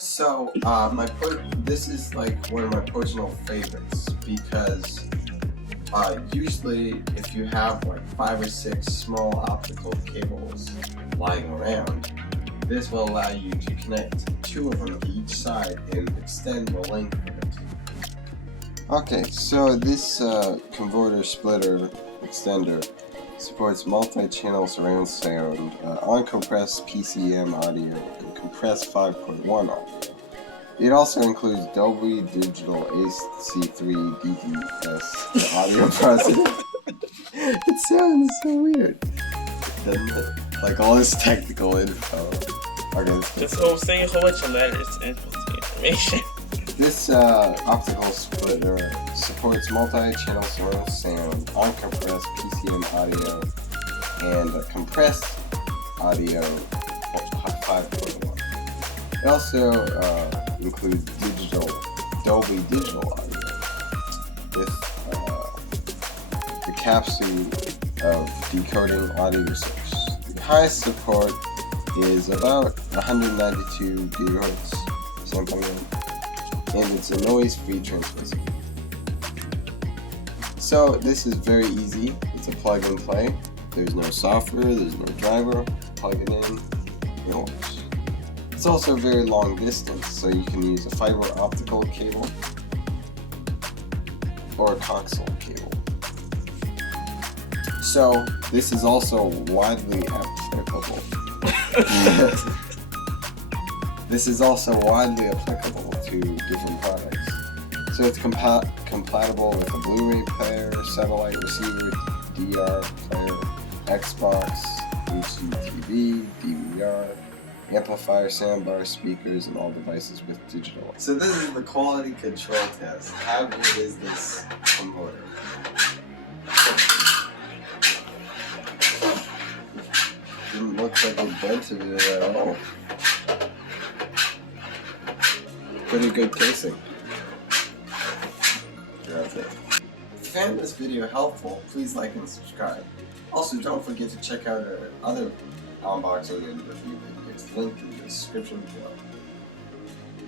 So, this is like one of my personal favorites because usually if you have like 5 or 6 small optical cables lying around, this will allow you to connect 2 of them to each side and extend the length of it. Okay, so this converter splitter extender supports multi-channel surround sound, uncompressed PCM audio, and compressed 5.1 audio. It also includes Dolby Digital AC3 DDS audio processing. It sounds so weird, doesn't it? Like all this technical info. Okay, this whole saying a whole bunch of letters and information. This optical splitter supports multi-channel surround sound, uncompressed PCM audio, and compressed audio 5.1. It also includes Dolby Digital audio with the capsule of decoding audio source. The highest support is about 192 GHz sampling rate, and it's a noise-free transmission. So this is very easy. It's a plug and play. There's no software, there's no driver. Plug it in, it works. It's also very long distance, so you can use a fiber optical cable or a coaxial cable. So this is also widely applicable. This is also widely applicable to different products. So it's compatible with a Blu-ray player, satellite receiver, DR player, Xbox, HDTV, DVR, amplifier, soundbar, speakers, and all devices with digital. So this is the quality control test. How good is this converter? Didn't look like a bunch of it at all. Pretty good casing. That's it. If you found this video helpful, please like and subscribe. Also, don't forget to check out our other unboxing and review videos linked in the description below.